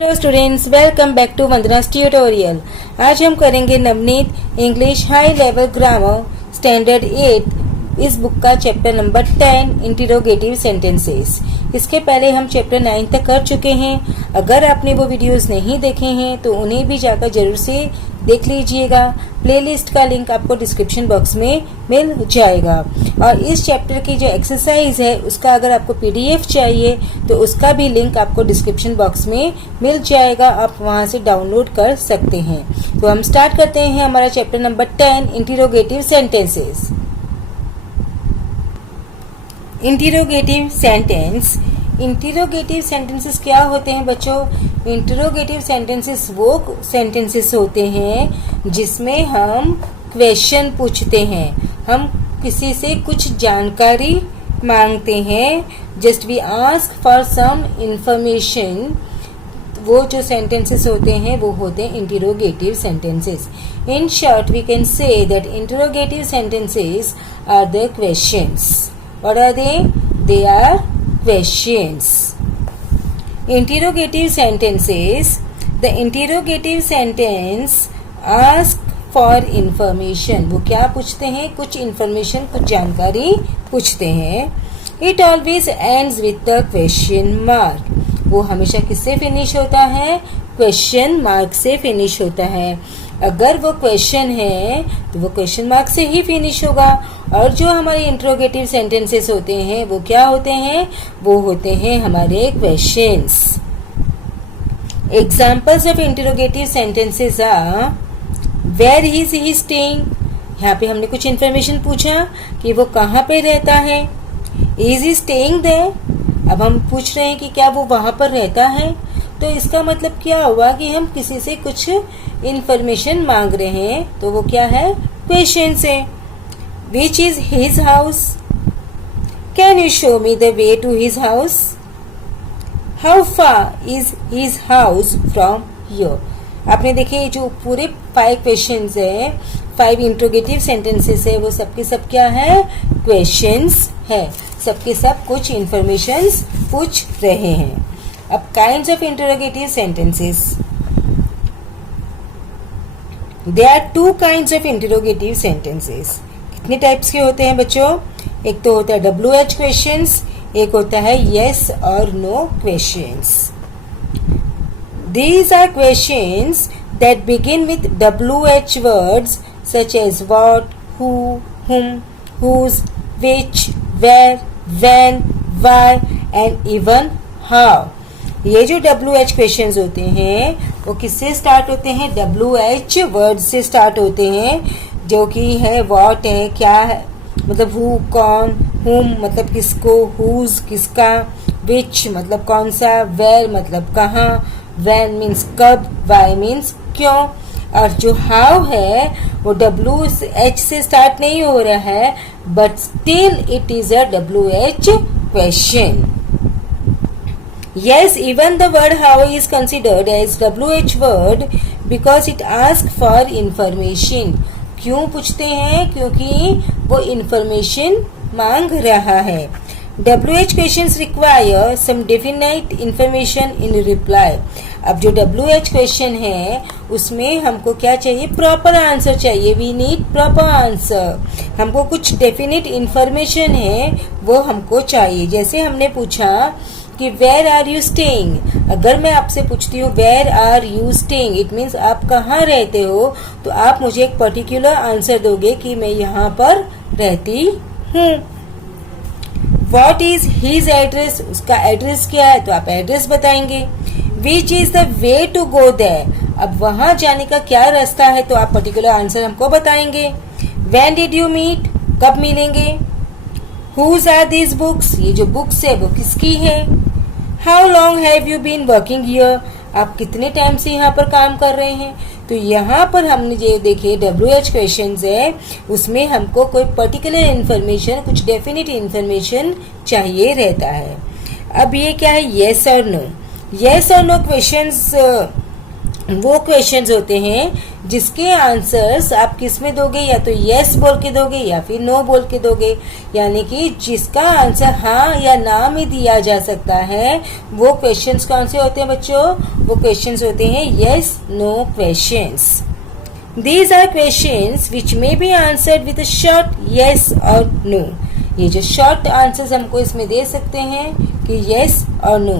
Hello students, welcome back to Vandana's tutorial. आज हम करेंगे Navneet English high level grammar standard 8 इस बुक का चैप्टर नंबर 10 इंटरोगेटिव सेंटेंसेस। इसके पहले हम चैप्टर 9 तक कर चुके हैं। अगर आपने वो वीडियोस नहीं देखे हैं तो उन्हें भी जाकर जरूर से देख लीजिएगा। प्लेलिस्ट का लिंक आपको डिस्क्रिप्शन बॉक्स में मिल जाएगा। और इस चैप्टर की जो एक्सरसाइज है उसका अगर आपको पीडीएफ चाहिए तो उसका भी लिंक आपको डिस्क्रिप्शन बॉक्स में मिल जाएगा, आप वहां से डाउनलोड कर सकते हैं। तो हम स्टार्ट करते हैं हमारा chapter number 10 interrogative sentences. Interrogative sentence. Interrogative sentences क्या होते हैं बच्चों? इंटरोगेटिव सेंटेंसेस वो सेंटेंसेस होते हैं जिसमें हम क्वेश्चन पूछते हैं, हम किसी से कुछ जानकारी मांगते हैं। Just we ask for some information. वो जो सेंटेंसेस होते हैं वो होते हैं interrogative sentences. In short we can say that interrogative sentences are the questions. What are they? They are questions. Interrogative sentences. The interrogative sentence ask for information. वो क्या पूछते हैं? कुछ information, कुछ जानकारी पूछते हैं। It always ends with the question mark. वो हमेशा किससे फिनिश होता है? क्वेश्चन मार्क से फिनिश होता है। अगर वो क्वेश्चन है तो वो क्वेश्चन मार्क से ही फिनिश होगा। और जो हमारे इंटरोगेटिव सेंटेंसेस होते हैं वो क्या होते हैं? वो होते हैं हमारे questions. Examples of interrogative sentences are where is he staying. यहाँ पे हमने कुछ इन्फॉर्मेशन पूछा कि वो कहाँ पे रहता है। Is he staying there. अब हम पूछ रहे हैं कि क्या वो वहां पर रहता है। तो इसका मतलब क्या हुआ कि हम किसी से कुछ इंफॉर्मेशन मांग रहे हैं, तो वो क्या है? क्वेश्चन है। Which is his house? Can you show me the way to his house? How far is his house from here? आपने देखे जो पूरे 5 क्वेश्चंस है, 5 इंटरोगेटिव सेंटेंसेस है, वो सबके सब क्या है? क्वेश्चंस है। सबके सब कुछ इंफॉर्मेशन पूछ रहे हैं। अब kinds of interrogative sentences. There are 2 kinds of interrogative sentences. कितने टाइप्स के होते हैं बच्चों? एक तो होता है WH questions, एक होता है yes or no questions. These are questions that begin with WH words such as what, who, whom, whose, which, where, when, why and even how. ये जो WH क्वेश्चंस होते हैं वो किससे स्टार्ट होते हैं? WH वर्ड से स्टार्ट होते हैं, जो कि है व्हाट है, क्या है, मतलब हु कौन, हुम मतलब किसको, हुज किसका, विच मतलब कौन सा, वेयर मतलब कहाँ, व्हेन मीन्स कब, वाई मीन्स क्यों। और जो हाउ है वो WH से स्टार्ट नहीं हो रहा है, but still it is a WH question. Yes, even the word how is considered as WH word because it asks for information. क्यों पूछते हैं? क्योंकि वो information मांग रहा है। WH questions require some definite information in reply. अब जो WH question है उसमें हमको क्या चाहिए? प्रॉपर आंसर चाहिए। We need proper answer. हमको कुछ definite information है वो हमको चाहिए। जैसे हमने पूछा कि वेयर आर यू स्टेइंग। अगर मैं आपसे पूछती हूँ where are you staying, it means आप कहाँ रहते हो, तो आप मुझे एक पर्टिकुलर आंसर दोगे कि मैं यहाँ पर रहती हूँ। What is his address? उसका एड्रेस क्या है, तो आप एड्रेस बताएंगे। Which is the way to go there? अब वहां जाने का क्या रास्ता है, तो आप पर्टिकुलर आंसर हमको बताएंगे। When did you meet? कब मिलेंगे। Whose are these books? ये जो बुक्स है वो किसकी है। How long have you been working here? आप कितने टाइम से यहाँ पर काम कर रहे हैं। तो यहाँ पर हमने जो देखे WH क्वेश्चंस है उसमें हमको कोई पर्टिकुलर इन्फॉर्मेशन, कुछ डेफिनेट इन्फॉर्मेशन चाहिए रहता है। अब ये क्या है? येस और नो। येस और नो क्वेश्चंस वो क्वेश्चंस होते हैं जिसके आंसर्स आप किस में दोगे, या तो यस बोल के दोगे या फिर नो बोल के दोगे, यानी कि जिसका आंसर हाँ या ना में दिया जा सकता है वो क्वेश्चंस कौन से होते हैं बच्चों, वो क्वेश्चंस होते हैं yes no questions. These are questions which may be answered with a short yes or no। ये जो short answers हमको इसमें दे सकते हैं कि yes और no।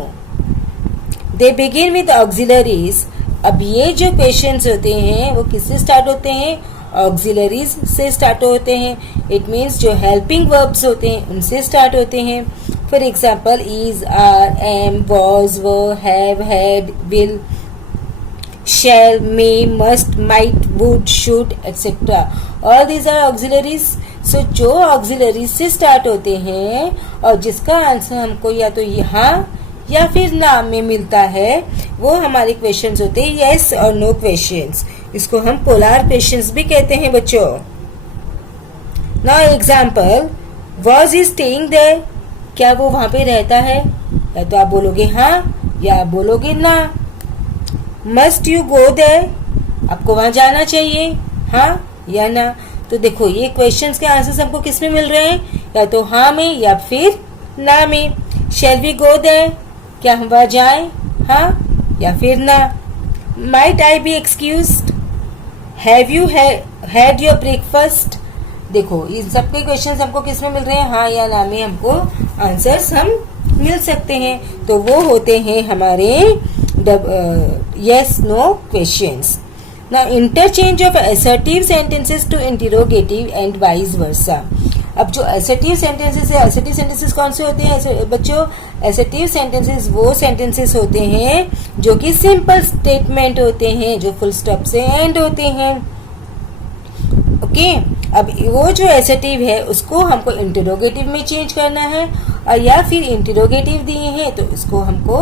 They begin with auxiliaries। अब ये जो क्वेश्चंस होते हैं वो किससे स्टार्ट होते हैं, ऑक्सिलरीज से स्टार्ट होते हैं। इट मीन्स जो हेल्पिंग वर्ब्स होते हैं उनसे स्टार्ट होते हैं। For example is, are, am, was, were, have, had, will, shall, may, must, might, would, should, etc. All these are auxiliaries। So जो auxiliaries से स्टार्ट होते हैं और जिसका आंसर हमको या तो यहाँ या फिर ना में मिलता है वो हमारे क्वेश्चंस होते हैं यस और नो क्वेश्चंस। इसको हम पोलर क्वेश्चंस भी कहते हैं बच्चों। Now example, was he staying there, क्या वो वहां पे रहता है, या तो आप बोलोगे हाँ या आप बोलोगे ना। मस्ट यू गो देयर, आपको वहां जाना चाहिए, हाँ या ना। तो देखो ये क्वेश्चंस के आंसर्स हमको किस में मिल रहे हैं, या तो हाँ में या फिर ना में। शैल वी गो देयर, क्या हम वहां जाएं, हाँ या फिर ना। Might I be excused, have you had your breakfast. देखो इन सबके क्वेश्चंस हमको किस में मिल रहे हैं, हाँ या ना में हमको आंसर्स हम मिल सकते हैं। तो वो होते हैं हमारे yes no questions। now interchange of assertive sentences to interrogative and vice versa। अब जो assertive sentences है, assertive sentences कौन से होते हैं बच्चों, assertive sentences वो sentences होते हैं जो कि simple statement होते हैं, जो full stop से end होते हैं। ओके अब वो जो assertive है उसको हमको interrogative में चेंज करना है, और या फिर interrogative दिए हैं तो इसको हमको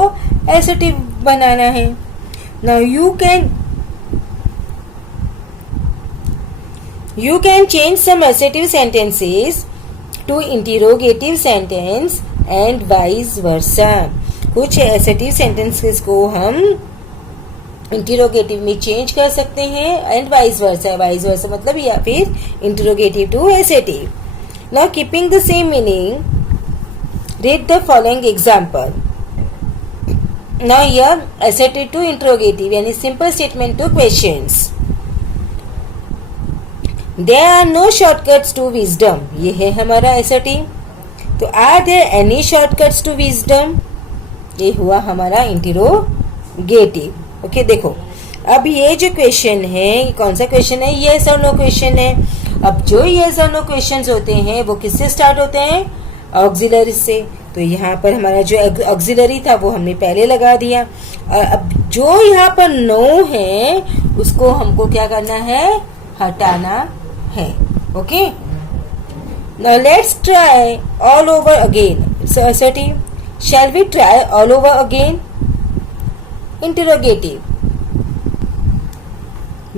assertive बनाना है। Now you can change some assertive sentences to interrogative sentence and vice versa। कुछ assertive sentences को हम interrogative में चेंज कर सकते हैं and vice versa। vice versa मतलब या फिर interrogative to assertive। Now keeping the same meaning, read the following example। Now here assertive to interrogative यानी simple statement to questions। There are no shortcuts to wisdom, ये है हमारा assertive। तो are there any shortcuts to wisdom, ये हुआ हमारा interrogative। Okay देखो अब ये जो क्वेश्चन है ये कौन सा क्वेश्चन है, yes और no क्वेश्चन है। अब जो yes और no क्वेश्चंस होते हैं वो किससे स्टार्ट होते हैं, ऑक्सिलरी से। तो यहाँ पर हमारा जो ऑक्सिलरी था वो हमने पहले लगा दिया, और अब जो यहाँ पर नो है उसको हमको क्या करना है, हटाना है। Okay now let's try all over again, it's assertive. Shall we try all over again, interrogative.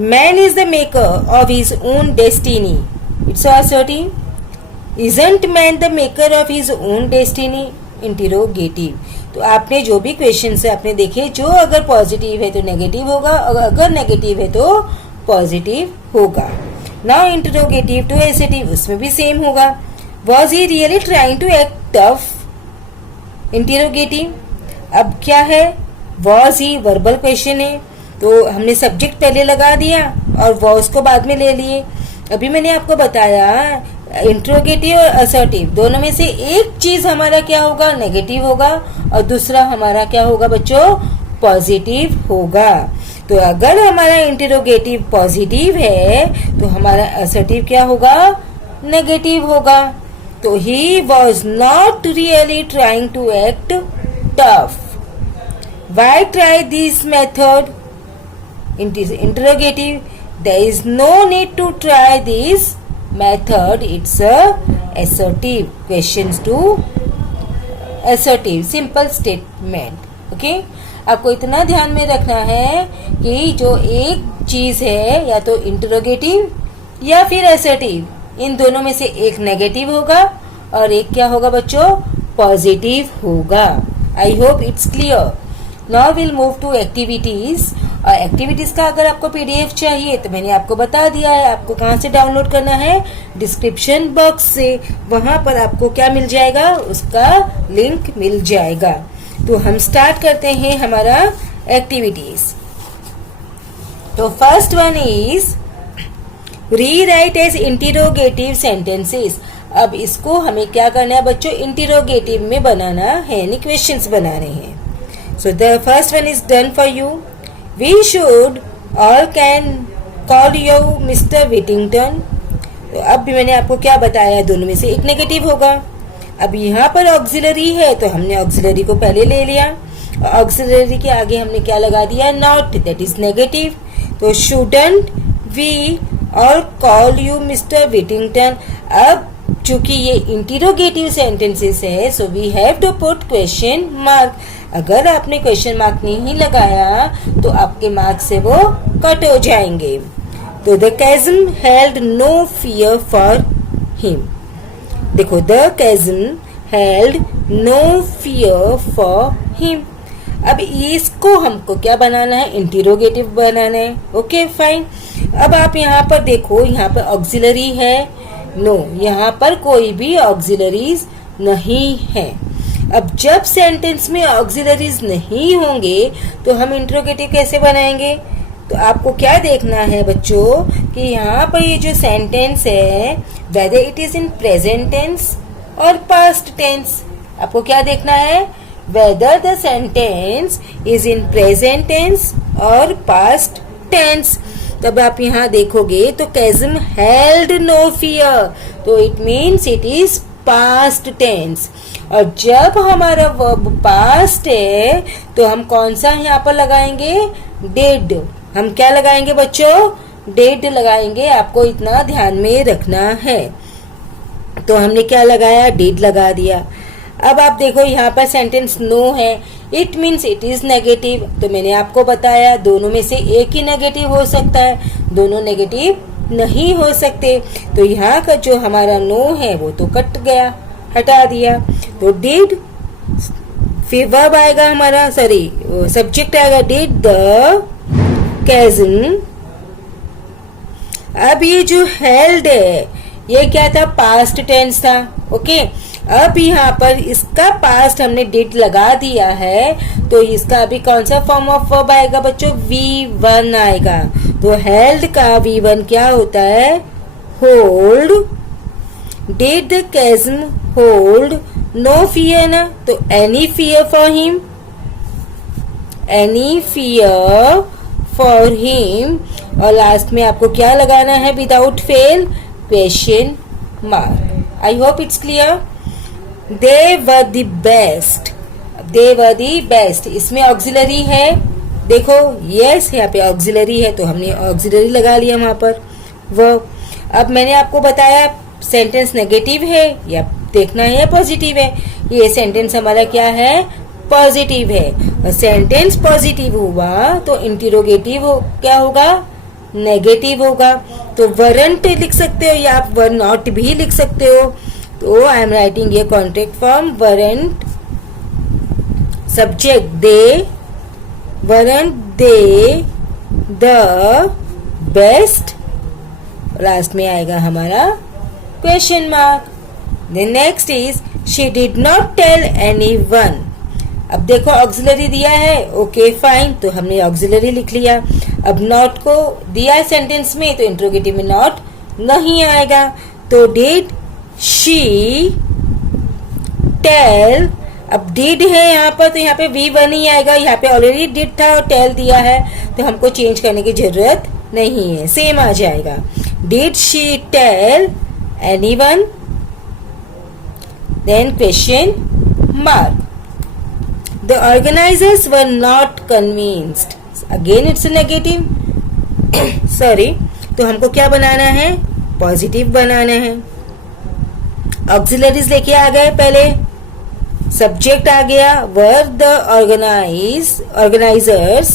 Man is the maker of his own destiny, it's assertive. Isn't man the maker of his own destiny, interrogative। तो आपने जो भी question से आपने देखे, जो अगर positive है तो नेगेटिव होगा, और अगर नेगेटिव है तो पॉजिटिव होगा। नाउ इंटरोगेटिव टू एसेटिव, उसमें भी सेम होगा। Was he really trying to act tough, interrogative. अब क्या है, वॉज ही वर्बल क्वेश्चन है तो हमने सब्जेक्ट पहले लगा दिया और वॉज को बाद में ले लिए। अभी मैंने आपको बताया इंट्रोगेटिव और असर्टिव दोनों में से एक चीज हमारा क्या होगा, नेगेटिव होगा, और दूसरा हमारा क्या होगा बच्चों, पॉजिटिव होगा। तो अगर हमारा इंटरोगेटिव पॉजिटिव है तो हमारा असर्टिव क्या होगा, नेगेटिव होगा। तो he was not really trying to act tough. Why try this method, interrogative. There is no need to try this method, it's a assertive questions to assertive simple statement। okay? आपको इतना ध्यान में रखना है कि जो एक चीज है या तो इंटरोगेटिव या फिर assertive, इन दोनों में से एक नेगेटिव होगा और एक क्या होगा बच्चों, पॉजिटिव होगा। I hope it's clear. Now will move to activities. और एक्टिविटीज का अगर आपको पीडीएफ चाहिए तो मैंने आपको बता दिया है, आपको कहाँ से डाउनलोड करना है, डिस्क्रिप्शन बॉक्स से। वहां पर आपको क्या मिल जाएगा, उसका लिंक मिल जाएगा। तो हम स्टार्ट करते हैं हमारा एक्टिविटीज। तो first one is rewrite as interrogative sentences. अब इसको हमें क्या करना है बच्चों, इंटरोगेटिव में बनाना है, यानी क्वेश्चंस बनाने हैं। So the first one is done for you. We should all can call you mister Whittington. तो अब भी मैंने आपको क्या बताया, दोनों में से एक नेगेटिव होगा। अब यहाँ पर ऑक्सिलरी है तो हमने ऑक्सिलरी को पहले ले लिया, और ऑक्सिलरी के आगे हमने क्या लगा दिया, नॉट, दैट इज नेगेटिव। तो shouldn't we all call you mister Whittington. अब चूंकि ये इंटरोगेटिव सेंटेंसेस है, so we have to put question mark. अगर आपने क्वेश्चन मार्क नहीं लगाया तो आपके मार्क्स से वो कट हो जाएंगे। तो the chasm held no fear for him. देखो, the chasm held no fear for him. अब इसको हमको क्या बनाना है, इंटरोगेटिव बनाना है। Okay fine. अब आप यहाँ पर देखो, यहाँ पर ऑक्सिलरी है, नो, यहाँ पर कोई भी ऑक्सिलरीज नहीं है। अब जब सेंटेंस में ऑक्सिलरीज नहीं होंगे तो हम इंटरोगेटिव कैसे बनाएंगे। तो आपको क्या देखना है बच्चों कि यहाँ पर ये जो सेंटेंस है, whether it is in present tense और पास्ट टेंस। आपको क्या देखना है, whether the sentence is in present tense और पास्ट टेंस। तब आप यहाँ देखोगे तो कैज़म हेल्ड नो फियर, तो it means it is past tense. और जब हमारा वर्ब पास्ट है तो हम कौन सा यहाँ पर लगाएंगे, डिड। हम क्या लगाएंगे बच्चों, डिड लगाएंगे। आपको इतना ध्यान में रखना है। तो हमने क्या लगाया, डिड लगा दिया। अब आप देखो यहाँ पर सेंटेंस नो है, it means it is negative. तो मैंने आपको बताया दोनों में से एक ही नेगेटिव हो सकता है, दोनों नेगेटिव नहीं हो सकते। तो यहाँ का जो हमारा नो है वो तो कट गया, हटा दिया। तो डिड, फिर वर्ब आएगा हमारा, सॉरी सब्जेक्ट आएगा, डिड द कैज़म। अब ये जो हेल्ड है ये क्या था, पास्ट टेंस था। ओके, अब यहाँ पर इसका पास्ट हमने डिड लगा दिया है, तो इसका अभी कौन सा फॉर्म ऑफ वर्ब आएगा बच्चों, V1 आएगा। तो हेल्ड का V1 क्या होता है, hold. Did the chasm hold no fear ना, तो any fear for him, any fear for him. और लास्ट में आपको क्या लगाना है, without fail question mark. I hope it's clear. They were the best, they were the best, इसमें auxiliary है। देखो, यस, यहाँ पे ऑक्सिलरी है तो हमने ऑक्सिलरी लगा लिया वहां पर वो। अब मैंने आपको बताया सेंटेंस नेगेटिव है या देखना है या पॉजिटिव है। ये सेंटेंस हमारा क्या है, पॉजिटिव है। और सेंटेंस पॉजिटिव हुआ तो इंटरोगेटिव क्या होगा, नेगेटिव होगा। तो वरंट लिख सकते हो या आप वर नॉट भी लिख सकते हो। तो आई एम राइटिंग ये contract form, weren't subject they, weren't they the best, last में आएगा हमारा question mark. Then next is she did not tell anyone. अब देखो ऑक्सिलरी दिया है, ओके फाइन, तो हमने ऑक्सिलरी लिख लिया। अब नॉट को दिया है सेंटेंस में तो इंट्रोगेटिव में नॉट नहीं आएगा। तो डिड शी टेल, अब डिड है यहाँ पर तो यहाँ पे V1 ही आएगा। यहाँ पे ऑलरेडी डिड था और टेल दिया है तो हमको चेंज करने की जरूरत नहीं है, सेम आ जाएगा। Did she tell anyone, then question mark. The organizers were not convinced. Again it's a negative. Sorry. तो हमको क्या बनाना है, पॉजिटिव बनाना है। ऑक्सिलरीज लेके आ गए, पहले सब्जेक्ट आ गया, वर द ऑर्गेनाइजर्स।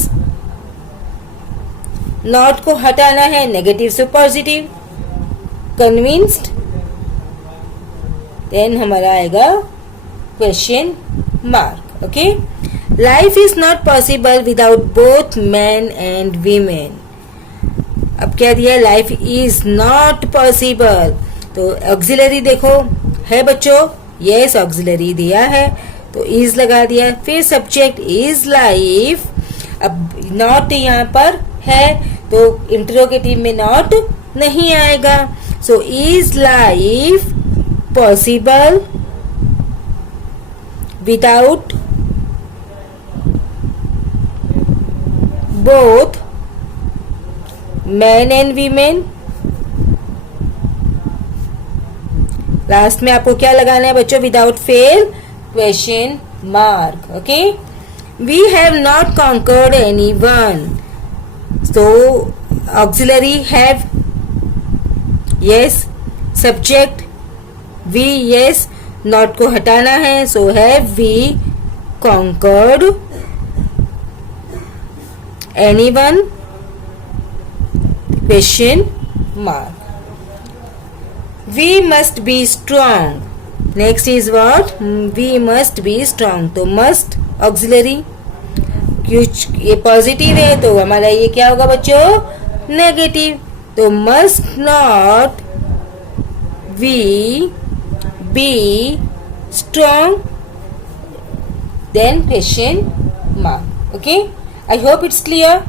नॉट को हटाना है, नेगेटिव से पॉजिटिव, कन्विंस्ड। देन हमारा आएगा question mark. Okay, life is not possible without both man and women. अब क्या दिया, लाइफ इज नॉट पॉसिबल, तो ऑक्सिलरी देखो है बच्चों, यस ऑक्सिलरी दिया है तो इज लगा दिया। फिर सब्जेक्ट इज लाइफ, अब नॉट यहाँ पर है तो इंटरोगेटिव में नॉट नहीं आएगा, so is life possible without both man and women. Last में आपको क्या लगाना है बच्चों, without fail question mark. Okay, we have not conquered anyone, so auxiliary have yes, subject we yes, not को हटाना है so have we conquered anyone question mark। we must be strong, next is what, we must be strong, तो must auxiliary, ये positive है तो हमारा ये क्या होगा बच्चों, नेगेटिव, तो must not we be strong, then question mark. Okay, I hope it's clear.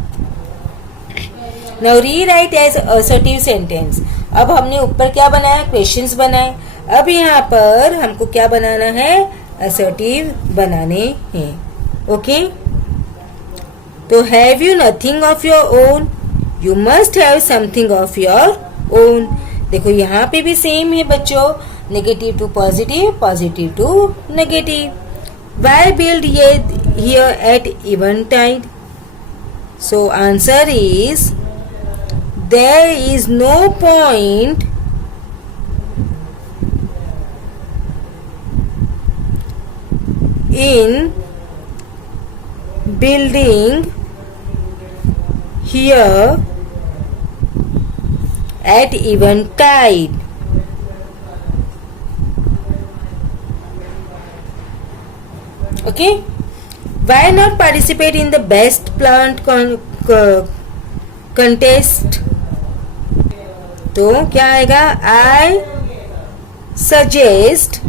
Now rewrite as assertive sentence. अब हमने ऊपर क्या बनाया, क्वेश्चंस बनाए, अब यहाँ पर हमको क्या बनाना है, असर्टिव बनाने हैं। ओके, तो have you nothing of your own, you must have something of your own. देखो यहाँ पे भी सेम है बच्चों, negative to positive, positive to negative. Why build ye here at eventide, so answer is there is no point in building here at eventide। okay, why not participate in the best plant contest, तो क्या आएगा, I suggest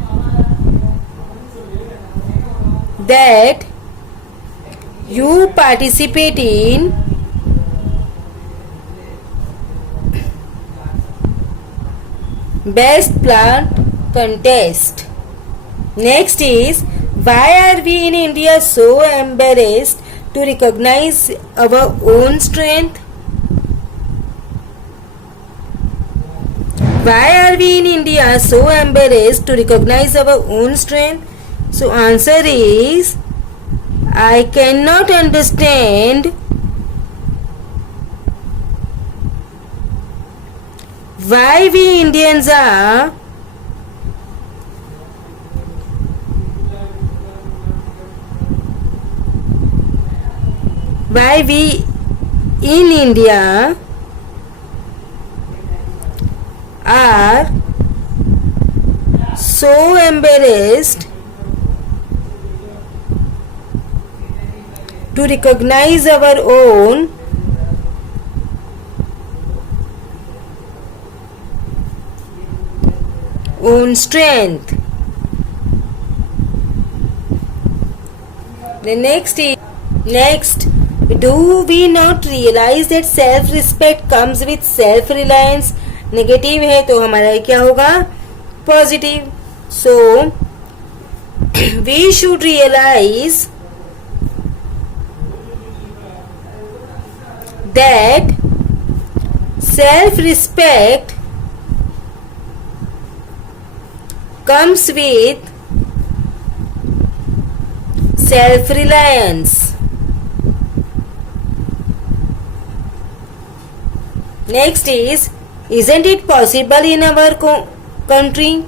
that you participate in best plant contest। next is, why are we in India so embarrassed to recognize our own strength, why are we in India so embarrassed to recognize our own strength, so answer is I cannot understand why we Indians are why we in India are so embarrassed to recognize our own strength। The next is, next, do we not realize that self respect comes with self reliance, negative है तो हमारा क्या होगा, positive, so we should realise that self-respect comes with self-reliance। next is, isn't it possible in our country,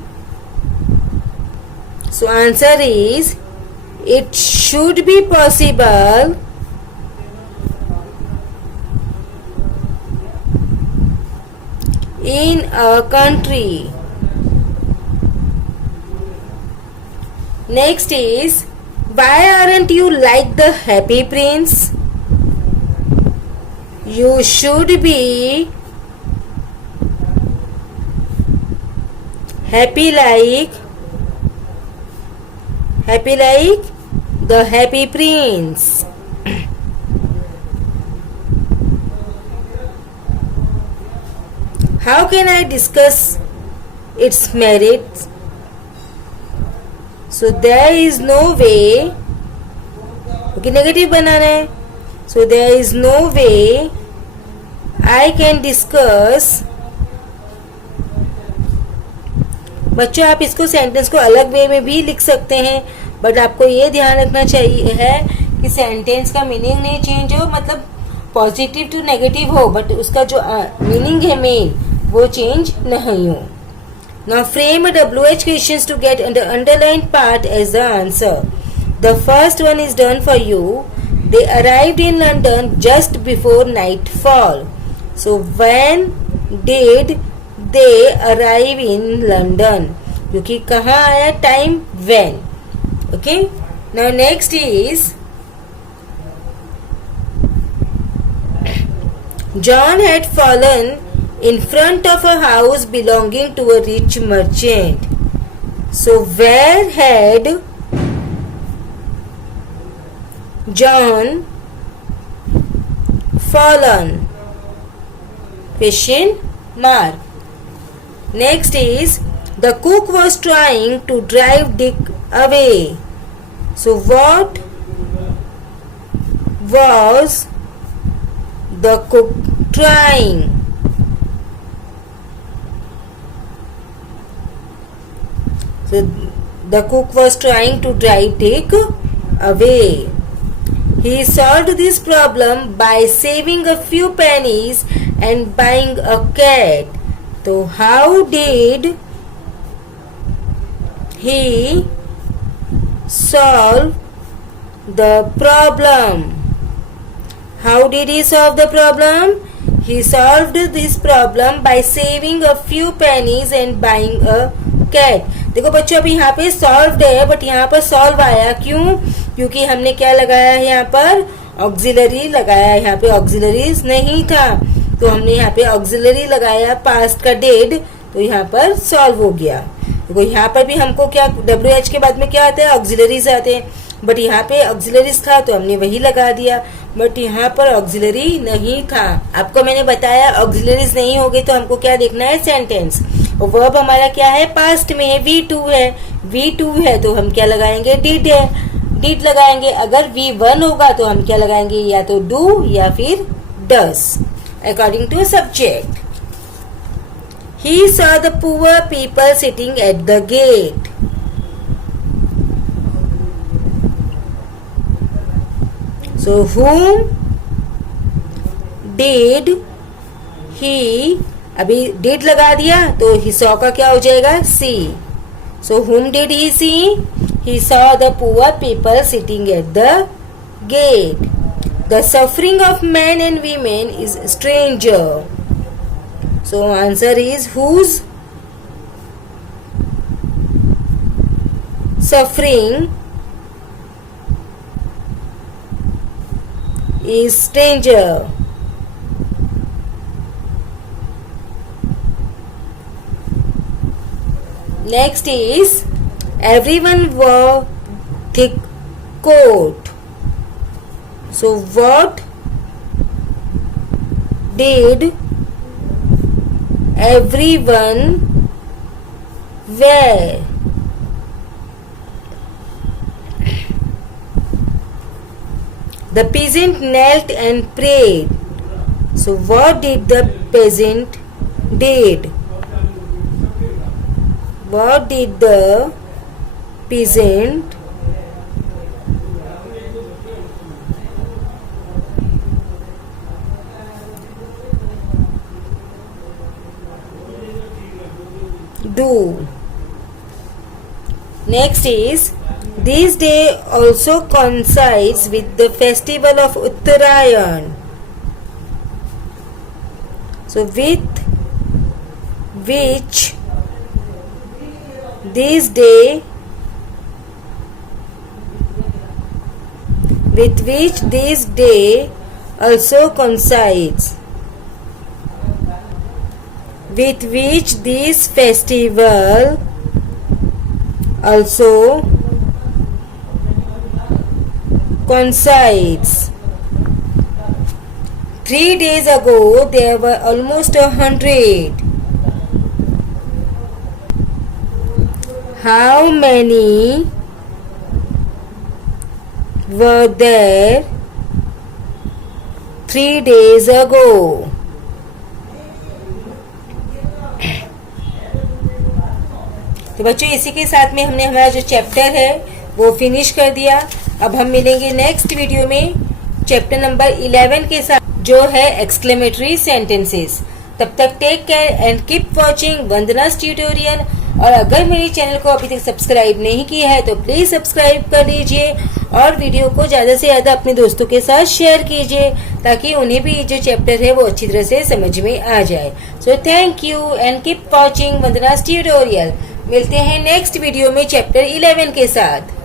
so answer is it should be possible in a country। next is, why aren't you like the happy prince? You should be happy like the happy prince. How can I discuss its merits? So there is no way. Okay negative बनाना है. So there is no way I can discuss. बच्चों आप इसको sentence को अलग वे में भी लिख सकते हैं, बट आपको ये ध्यान रखना चाहिए है कि सेंटेंस का मीनिंग नहीं चेंज हो, मतलब पॉजिटिव टू नेगेटिव हो, बट उसका जो मीनिंग है मेन वो चेंज नहीं हो. Now frame a WH questions to get the underlined part as the answer. The first one is done for you. They arrived in London just before nightfall. So when did they arrive in London? क्योंकि कहाँ आया time when. Okay. Now next is John had fallen in front of a house belonging to a rich merchant. So where had John fallen? Question mark. Next is the cook was trying to drive Dick away. So what was the cook trying? So the cook was trying to drive Dick away. He solved this problem by saving a few pennies and buying a cat. So how did he solve the problem? How did he solve the problem? He solved this problem by saving a few pennies and buying a cat. देखो बच्चों अभी यहाँ पे solved है, but यहाँ पर solve आया क्यों? क्योंकि हमने क्या लगाया है यहाँ पर? ऑक्सिलरी लगाया है. यहाँ पे ऑक्सिलरीज नहीं था तो हमने यहाँ पे ऑक्सिलरी लगाया, पास्ट का डेड, तो यहाँ पर सॉल्व हो गया. देखो यहाँ पर भी हमको क्या WH के बाद में क्या आता है? ऑक्सिलरीज आते हैं, बट यहाँ पे ऑक्सिलरीज था तो हमने वही लगा दिया, बट यहाँ पर ऑक्सिलरी नहीं था. आपको मैंने बताया ऑक्सिलरीज नहीं होगी तो हमको क्या देखना है? सेंटेंस. और वर्ब हमारा क्या है? पास्ट में है, V2 है. V2 है तो हम क्या लगाएंगे? डिड है, डिड लगाएंगे. अगर V1 होगा तो हम क्या लगाएंगे? या तो डू या फिर does, according to subject. He saw the poor people sitting at the gate. So whom did he, अभी did लगा दिया तो he saw का क्या हो जाएगा? see. So whom did he see? He saw the poor people sitting at the gate. The suffering of men and women is stranger. So answer is whose suffering is stranger. Next is everyone wore thick coat. So what did everyone wear? The peasant knelt and prayed. So what did the peasant did? What did the peasant do? Next is this day also coincides with the festival of Uttarayan. So with which this day with which this day also coincides, with which this festival also coincides. 3 days ago there were almost 100. How many were there 3 days ago? तो बच्चों इसी के साथ में हमने हमारा जो chapter है वो फिनिश कर दिया। अब हम मिलेंगे नेक्स्ट वीडियो में चैप्टर नंबर 11 के साथ, जो है एक्सक्लेमेटरी सेंटेंसेस। तब तक take care and keep watching Vandana's tutorial. और अगर मेरे चैनल को अभी तक सब्सक्राइब नहीं किया है तो प्लीज सब्सक्राइब कर लीजिए और वीडियो को ज्यादा से ज्यादा अपने दोस्तों के साथ शेयर कीजिए, ताकि उन्हें भी जो चैप्टर है वो अच्छी तरह से समझ में आ जाए। So thank you and keep watching Vandana's tutorial. मिलते हैं नेक्स्ट वीडियो में चैप्टर 11 के साथ।